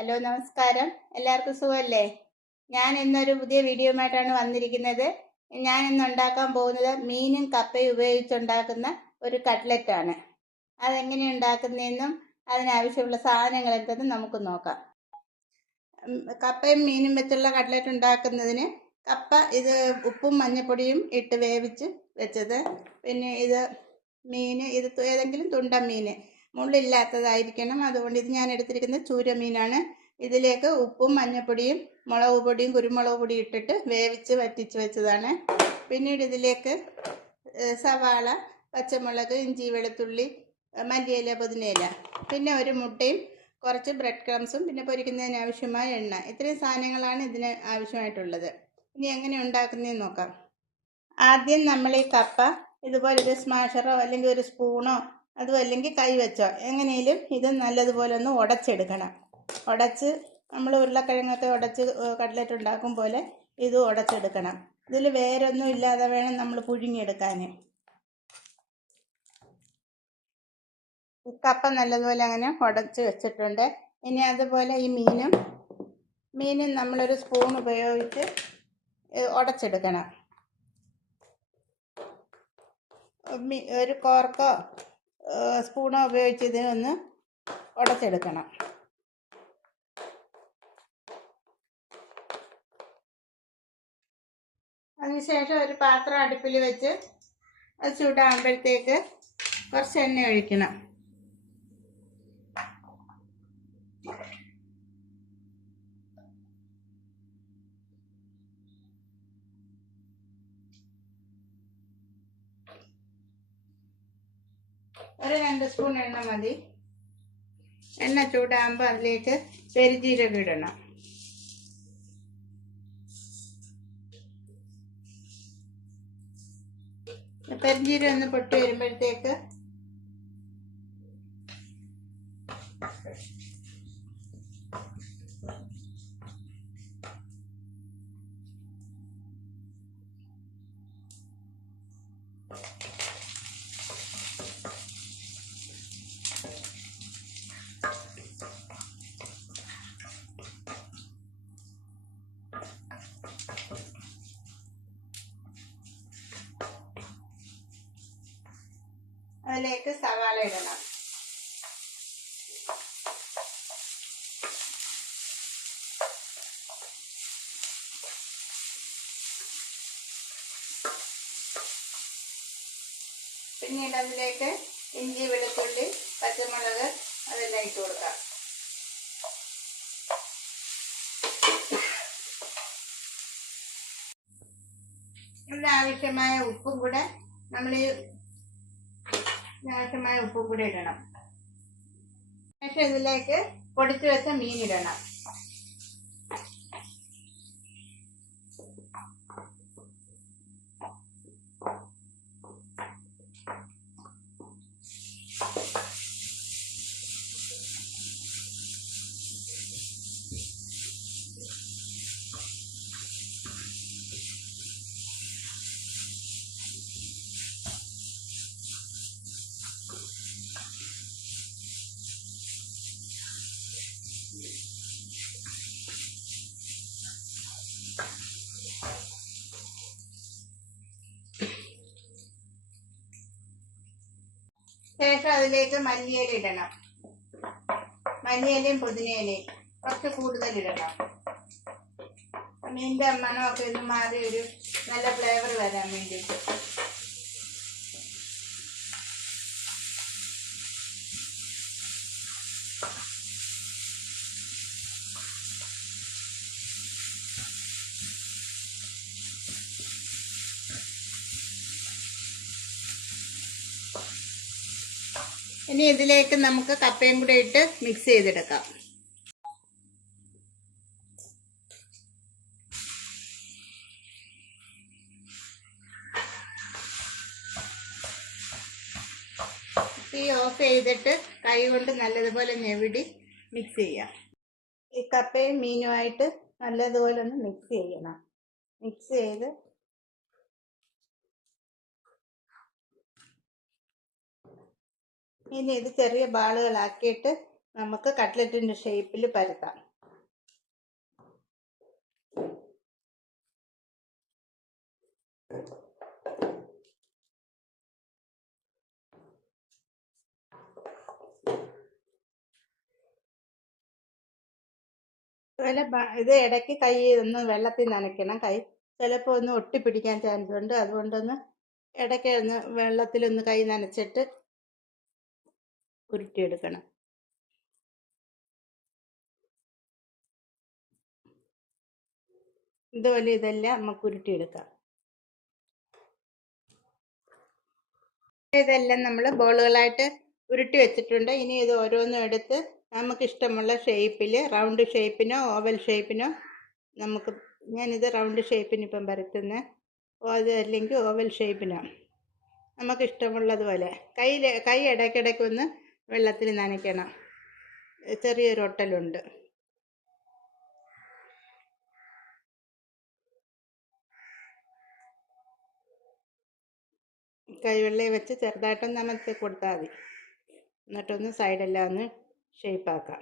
Hello നമസ്കാരം. എല്ലാവർക്കും സുഖമല്ലേ? ഞാൻ ഇന്നൊരു പുതിയ വീഡിയോയുമായിട്ടാണ് വന്നിരിക്കുന്നത്. ഞാൻ ഇന്ന് ഉണ്ടാക്കാൻ പോകുന്നത് മീനും കപ്പയും ഉപയോഗിച്ചുണ്ടാക്കുന്ന ഒരു കട്ട്ലറ്റാണ്. അതെങ്ങനെ ഉണ്ടാക്കുന്നതെന്നും അതിനാവശ്യമുള്ള സാധനങ്ങൾ എന്തെന്നും നമുക്ക് നോക്കാം. കപ്പയും മീനും വെച്ചുള്ള കട്ട്ലറ്റ് ഉണ്ടാക്കുന്നതിന് കപ്പ ഇത് ഉപ്പും മഞ്ഞൾപ്പൊടിയും ഇട്ട് വേവിച്ച് വെച്ചത്. പിന്നെ ഇത് മീൻ, ഇത് ഏതെങ്കിലും തുണ്ടൻ മീൻ, മുള്ളില്ലാത്തതായിരിക്കണം. അതുകൊണ്ട് ഇത് ഞാൻ എടുത്തിരിക്കുന്നത് ചൂര മീനാണ്. ഇതിലേക്ക് ഉപ്പും മഞ്ഞൾപ്പൊടിയും മുളക് പൊടിയും കുരുമുളക് പൊടിയും ഇട്ടിട്ട് വേവിച്ച് വറ്റിച്ച് വെച്ചതാണ്. പിന്നീട് ഇതിലേക്ക് സവാള, പച്ചമുളക്, ഇഞ്ചി, വെളുത്തുള്ളി, മല്ലിയില, പുതിനയില, പിന്നെ ഒരു മുട്ടയും കുറച്ച് ബ്രെഡ് ക്രംസും പിന്നെ പൊരിക്കുന്നതിന് ആവശ്യമായ എണ്ണ. ഇത്രയും സാധനങ്ങളാണ് ഇതിന് ആവശ്യമായിട്ടുള്ളത്. ഇനി എങ്ങനെ ഉണ്ടാക്കുന്നതെന്ന് നോക്കാം. ആദ്യം നമ്മൾ ഈ കപ്പ ഇതുപോലൊരു സ്മാഷറോ അല്ലെങ്കിൽ ഒരു സ്പൂണോ അതും അല്ലെങ്കിൽ കൈ വെച്ചോ എങ്ങനെയും ഇത് നല്ലതുപോലെ ഒന്ന് ഉടച്ചെടുക്കണം. ഉടച്ച് നമ്മൾ ഉരുളക്കിഴങ്ങൊക്കെ ഉടച്ച് കട്ട്ലറ്റ് ഉണ്ടാക്കും പോലെ ഇത് ഉടച്ചെടുക്കണം. ഇതിൽ വേരൊന്നും ഇല്ലാതെ വേണം നമ്മൾ പുഴുങ്ങിയെടുക്കാൻ. കപ്പ നല്ലതുപോലെ അങ്ങനെ ഉടച്ച് വെച്ചിട്ടുണ്ട്. ഇനി അതുപോലെ ഈ മീനും നമ്മളൊരു സ്പൂൺ ഉപയോഗിച്ച് ഉടച്ചെടുക്കണം. ഒരു കോർക്കോ സ്പൂണോ ഉപയോഗിച്ച് ഇതിനൊന്ന് ഉടച്ചെടുക്കണം. അതിനുശേഷം ഒരു പാത്രം അടുപ്പിൽ വെച്ച് അത് ചൂടാകുമ്പോഴത്തേക്ക് കുറച്ച് എണ്ണ ഒഴിക്കണം. ഒരു 2 സ്പൂൺ എണ്ണ മതി. എണ്ണ ചൂടാകുമ്പോൾ അതിലേക്ക് പെരുംജീരകം ഇടണം. പെരുംജീരകം ഒന്ന് പൊട്ടി വരുമ്പോഴത്തേക്ക് അതിലേക്ക് സവാള ഇടണം. പിന്നീട് അതിലേക്ക് ഇഞ്ചി, വെളുത്തുള്ളി, പച്ചമുളക് അതെല്ലാം ഇട്ട് കൊടുക്കാം. ഇതിനാവശ്യമായ ഉപ്പും കൂടെ ഇടണം. ശേഷം ഇതിലേക്ക് പൊടിച്ചു വെച്ച മീൻ ഇടണം. ശേഷം അതിലേക്ക് മല്ലിയില ഇടണം. മല്ലിയിലയും പുതിനയിലയും കുറച്ച് കൂടുതൽ ഇടണം. മീൻ്റെ മണമൊക്കെ ഒന്ന് മാറി ഒരു നല്ല ഫ്ലേവർ വരാൻ വേണ്ടിയിട്ട്. ഇനി ഇതിലേക്ക് നമുക്ക് കപ്പയും കൂടെ ഇട്ട് മിക്സ് ചെയ്തെടുക്കാം. തീ ഓഫ് ചെയ്തിട്ട് കൈ കൊണ്ട് നല്ലതുപോലെ ഞെവിടി മിക്സ് ചെയ്യാം. ഈ കപ്പയും മീനുമായിട്ട് നല്ലതുപോലെ ഒന്ന് മിക്സ് ചെയ്യണം. മിക്സ് ചെയ്ത് ഇനി ഇത് ചെറിയ ബാളുകളാക്കിയിട്ട് നമുക്ക് കട്ട്ലറ്റിൻ്റെ ഷേപ്പിൽ പരത്താം. അതുപോലെ ഇത് ഇടയ്ക്ക് കൈ ഒന്ന് വെള്ളത്തിൽ നനയ്ക്കണം. കൈ ചിലപ്പോൾ ഒന്ന് ഒട്ടിപ്പിടിക്കാൻ ചാൻസ് ഉണ്ട്. അതുകൊണ്ടൊന്ന് ഇടയ്ക്ക് ഒന്ന് വെള്ളത്തിലൊന്ന് കൈ നനച്ചിട്ട് ഉരുട്ടിയെടുക്കണം. ഇതുപോലെ ഇതെല്ലാം നമുക്ക് ഉരുട്ടിയെടുക്കാം. ഇതെല്ലാം നമ്മൾ ബോളുകളായിട്ട് ഉരുട്ടി വെച്ചിട്ടുണ്ട്. ഇനി ഇത് ഓരോന്നും എടുത്ത് നമുക്ക് ഇഷ്ടമുള്ള ഷേപ്പിൽ, റൗണ്ട് ഷേപ്പിനോ ഓവൽ ഷേപ്പിനോ, ഞാനിത് റൗണ്ട് ഷേപ്പിന് ഇപ്പം പരത്തുന്നത്, അത് അല്ലെങ്കിൽ ഓവൽ ഷേപ്പിനോ നമുക്ക് ഇഷ്ടമുള്ളതുപോലെ. കൈ ഇടയ്ക്കിടയ്ക്കൊന്ന് വെള്ളത്തിൽ നനയ്ക്കണം. ചെറിയൊരു ഒട്ടലുണ്ട്. കൈവെള്ളയിൽ വെച്ച് ചെറുതായിട്ടൊന്ന് അമർത്തി കൊടുത്താൽ മതി. എന്നിട്ടൊന്ന് സൈഡെല്ലാം ഒന്ന് ഷേപ്പാക്കാം.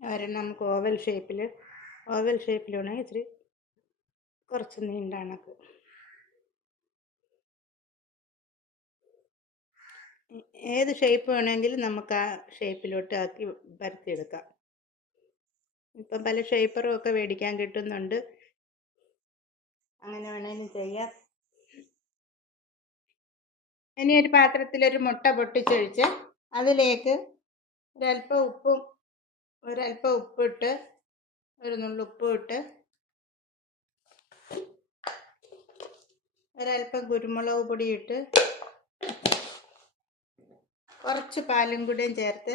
ഒരെണ്ണം നമുക്ക് ഓവൽ ഷേപ്പിലാണെങ്കിൽ ഇച്ചിരി കുറച്ച് നീണ്ട കണക്ക്. ഏത് ഷേപ്പ് വേണമെങ്കിലും നമുക്ക് ആ ഷേപ്പിലോട്ട് ആക്കി പരത്തിയെടുക്കാം. ഇപ്പം പല ഷേപ്പറും ഒക്കെ മേടിക്കാൻ കിട്ടുന്നുണ്ട്. അങ്ങനെ വേണമെങ്കിലും ചെയ്യാം. ഇനി ഒരു പാത്രത്തിലൊരു മുട്ട പൊട്ടിച്ചൊഴിച്ച് അതിലേക്ക് ഒരല്പം ഉപ്പിട്ട്, ഒരു നുള്ളുപ്പ് ഇട്ട്, ഒരല്പം കുരുമുളക് പൊടി ഇട്ട്, കുറച്ച് പാലും കൂടെയും ചേർത്ത്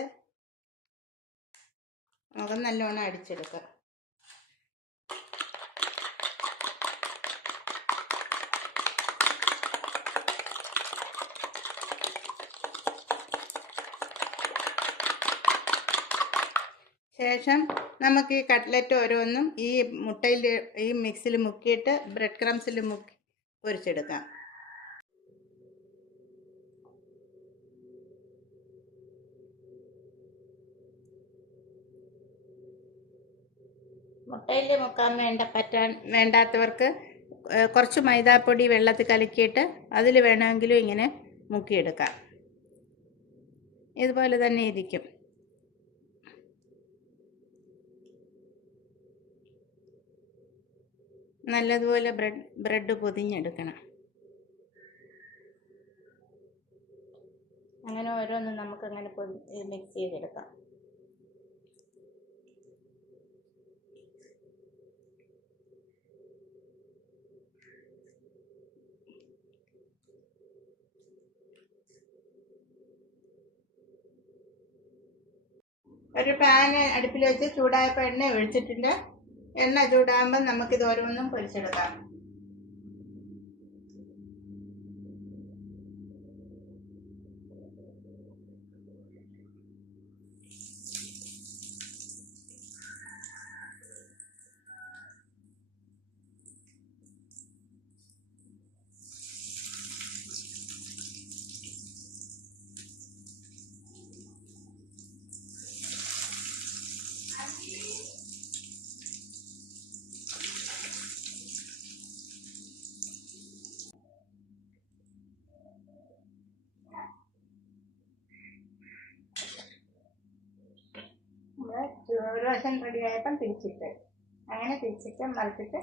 നമുക്ക് നല്ലോണം അടിച്ചെടുക്കാം. ശേഷം നമുക്ക് ഈ കട്ട്ലറ്റ് ഓരോന്നും ഈ മുട്ടയിൽ, ഈ മിക്സിൽ മുക്കിയിട്ട് ബ്രെഡ് ക്രംസിൽ മുക്കി പൊരിച്ചെടുക്കാം. മുട്ടയിൽ മുക്കാൻ വേണ്ടാത്തവർക്ക് കുറച്ച് മൈദാപ്പൊടി വെള്ളത്തിൽ കലക്കിയിട്ട് അതിൽ വേണമെങ്കിലും ഇങ്ങനെ മുക്കിയെടുക്കാം. ഇതുപോലെ തന്നെ ഇരിക്കും. നല്ലതുപോലെ ബ്രെഡ് പൊതിഞ്ഞെടുക്കണം. അങ്ങനെ ഓരോന്നും നമുക്കങ്ങനെ മിക്സ് ചെയ്തെടുക്കാം. ഒരു പാൻ അടുപ്പിൽ വെച്ച് ചൂടായപ്പോൾ എണ്ണ ഒഴിച്ചിട്ടുണ്ട്. എണ്ണ ചൂടാകുമ്പോൾ നമുക്കിത് ഓരോന്നും പൊരിച്ചെടുക്കാം. ഒരു വശം റെഡിയായപ്പം തിരിച്ചിട്ട്, അങ്ങനെ തിരിച്ചിട്ട് മറിച്ചിട്ട്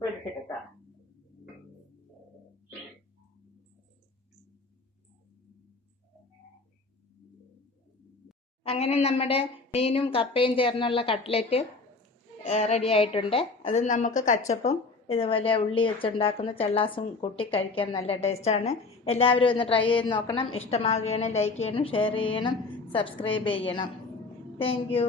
പൊരിച്ചെടുക്കാം. അങ്ങനെ നമ്മുടെ മീനും കപ്പയും ചേർന്നുള്ള കട്ട്ലറ്റ് റെഡി ആയിട്ടുണ്ട്. അത് നമുക്ക് കച്ചപ്പും ഇതുപോലെ ഉള്ളി വെച്ചുണ്ടാക്കുന്ന ചള്ളാസും കൂട്ടി കഴിക്കാൻ നല്ല ടേസ്റ്റാണ്. എല്ലാവരും ഒന്ന് ട്രൈ ചെയ്ത് നോക്കണം. ഇഷ്ടമാവുകയാണെങ്കിൽ ലൈക്ക് ചെയ്യണം, ഷെയർ ചെയ്യണം, സബ്സ്ക്രൈബ് ചെയ്യണം. Thank you.